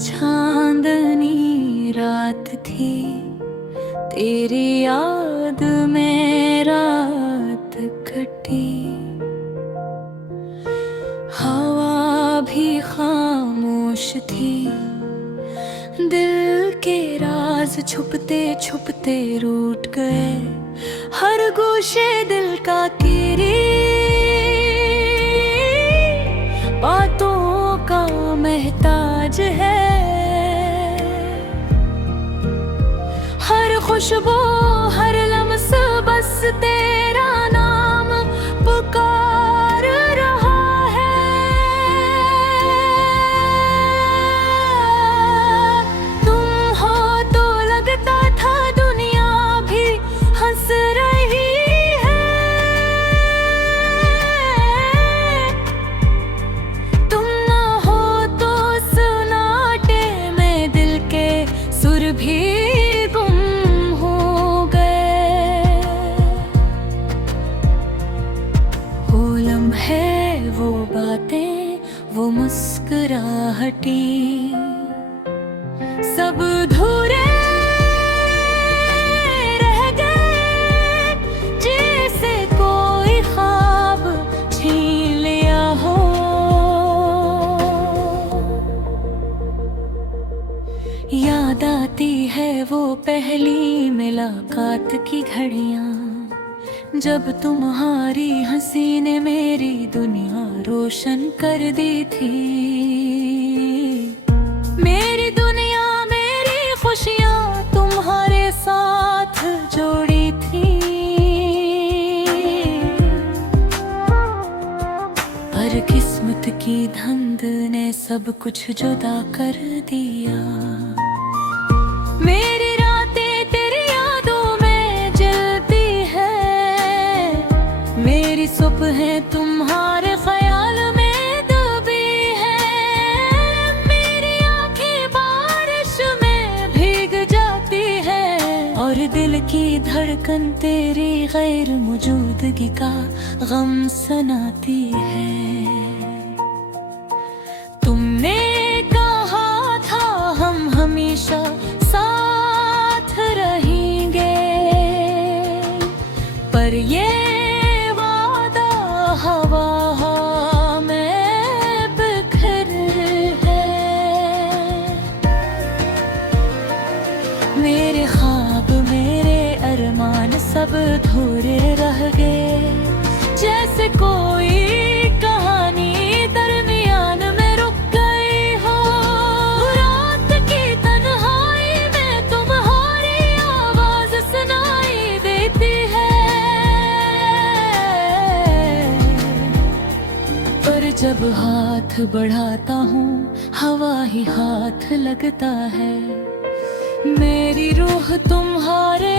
चांदनी रात थी, तेरी याद में रात कटी। हवा भी खामोश थी, दिल के राज छुपते छुपते रूठ गए। हर गोशे दिल का कीरी बातों का महताज है। हर खुशबू हर लम्स बस तेरा नाम पुकार रहा है। तुम हो तो लगता था दुनिया भी हंस रही है। तुम ना हो तो सुनाटे में दिल के सुर भी वो बातें वो मुस्कुराहटी सब अधूरे रह गए, जैसे कोई ख्वाब छीन लिया हो। याद आती है वो पहली मुलाकात की घड़ियां, जब तुम्हारी हंसी ने मेरी दुनिया रोशन कर दी थी। मेरी दुनिया मेरी खुशियाँ तुम्हारे साथ जोड़ी थी। पर किस्मत की धंध ने सब कुछ जुदा कर दिया। मेरी रातें तेरी यादों में जलती है, मेरी सुबहें तुम्हारे ख्याल में डूबी है। मेरी आंखें बारिश में भीग जाती है, और दिल की धड़कन तेरी गैर मौजूदगी का गम सनाती है। तुमने कहा था हम हमेशा साथ रहेंगे, पर ये हवा में बिखर है। मेरे ख्वाब मेरे अरमान सब अधूरे रह गए, जैसे कोई कहानी दरमियान में रुक गई हो। रात की तन्हाई में तुम्हारी आवाज सुनाई देती है, पर जब हाथ बढ़ाता हूँ हवा ही हाथ लगता है। मेरी रूह तुम्हारे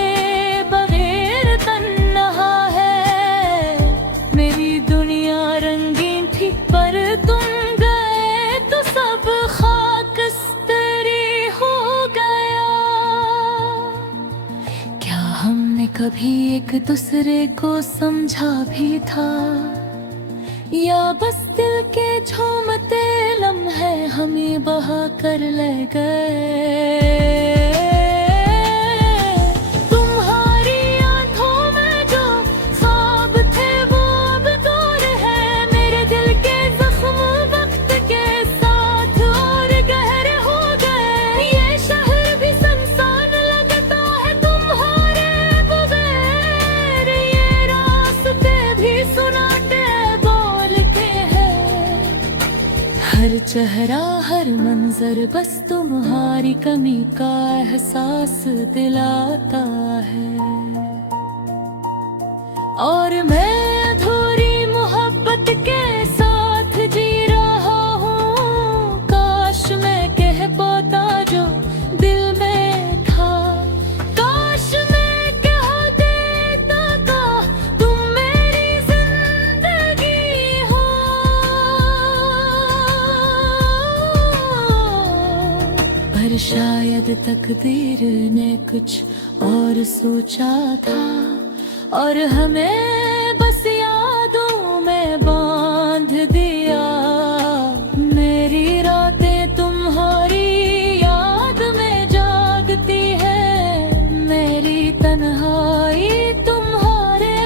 बगैर तन्हा है। मेरी दुनिया रंगीन थी, पर तुम गए तो सब खाकस्तरी हो गया। क्या हमने कभी एक दूसरे को समझा भी था, या बस दिल के झूमते लम्हे हमें बहा कर ले गए। तुम्हारी आंखों में जो ख्वाब थे वो अब दूर है। मेरे दिल के जख्म वक्त के साथ और गहरे हो गए। ये शहर भी सुनसान लगता है तुम्हारे बगैर। ये रास्ते भी सुनाते हर चेहरा हर मंजर बस तुम्हारी कमी का एहसास दिलाता है। और मैं अधूरी मोहब्बत के साथ जी रहा हूँ। काश मैं कह पाता जो दिल में था, काश मैं कह देता था तुम मेरी जिंदगी हो। पर शायद तकदीर ने कुछ और सोचा था और हमें बस यादों में बांध दिया। मेरी रातें तुम्हारी याद में जागती है, मेरी तन्हाई तुम्हारे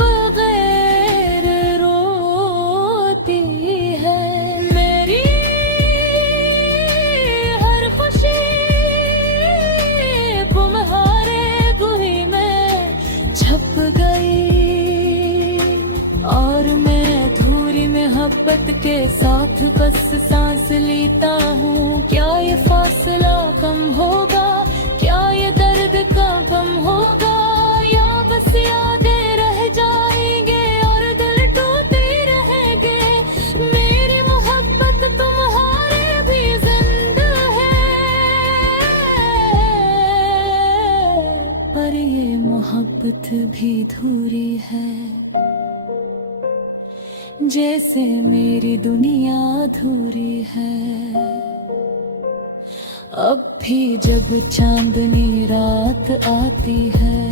बगैर रोती है। मेरी हर खुशी तुम्हारे गुही में छप गई और मैं अधूरी मोहब्बत के साथ बस सांस लेता हूँ। क्या ये फासला कम होगा, क्या ये दर्द कम होगा, या बस यादें रह जाएंगे और दिल टूटे रहेंगे। मेरी मोहब्बत तुम्हारे भी जिंदा है, पर ये मोहब्बत भी धूरी है। जैसे मेरी दुनिया अधूरी है। अब भी जब चांदनी रात आती है,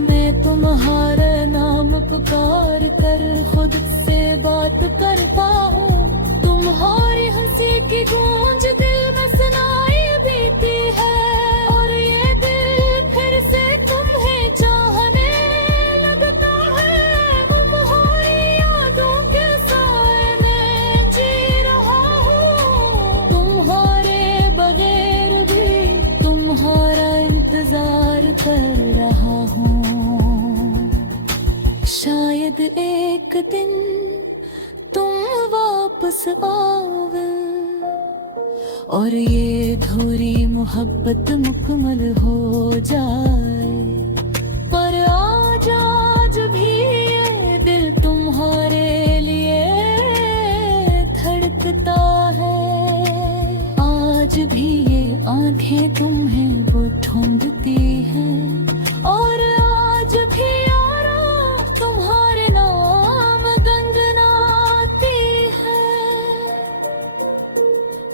मैं तुम्हारा नाम पुकार कर खुद से बात करता हूँ। तुम्हारी हंसी की गूंज दिल में सुनाई देती है और ये दिल फिर से तुम्हें चाहने लगता है। तुम्हारी यादों के साए में जी रहा हूँ, तुम्हारे बगैर भी तुम्हारा इंतजार कर रहा हूँ। शायद एक दिन तुम वापस आओगे और ये अधूरी मोहब्बत मुकम्मल हो जाए। पर आज भी ये दिल तुम्हारे लिए धड़कता है। आज भी ये आंखें तुम्हें वो ढूंढती हैं और आज भी यारा तुम्हारे नाम गुनगुनाती है।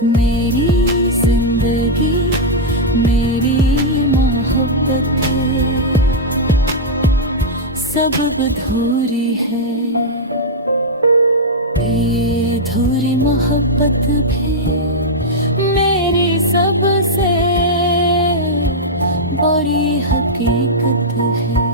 मेरी जिंदगी मेरी मोहब्बत सब अधूरी है। ये अधूरी मोहब्बत भी मेरी सबसे बड़ी हकीकत है।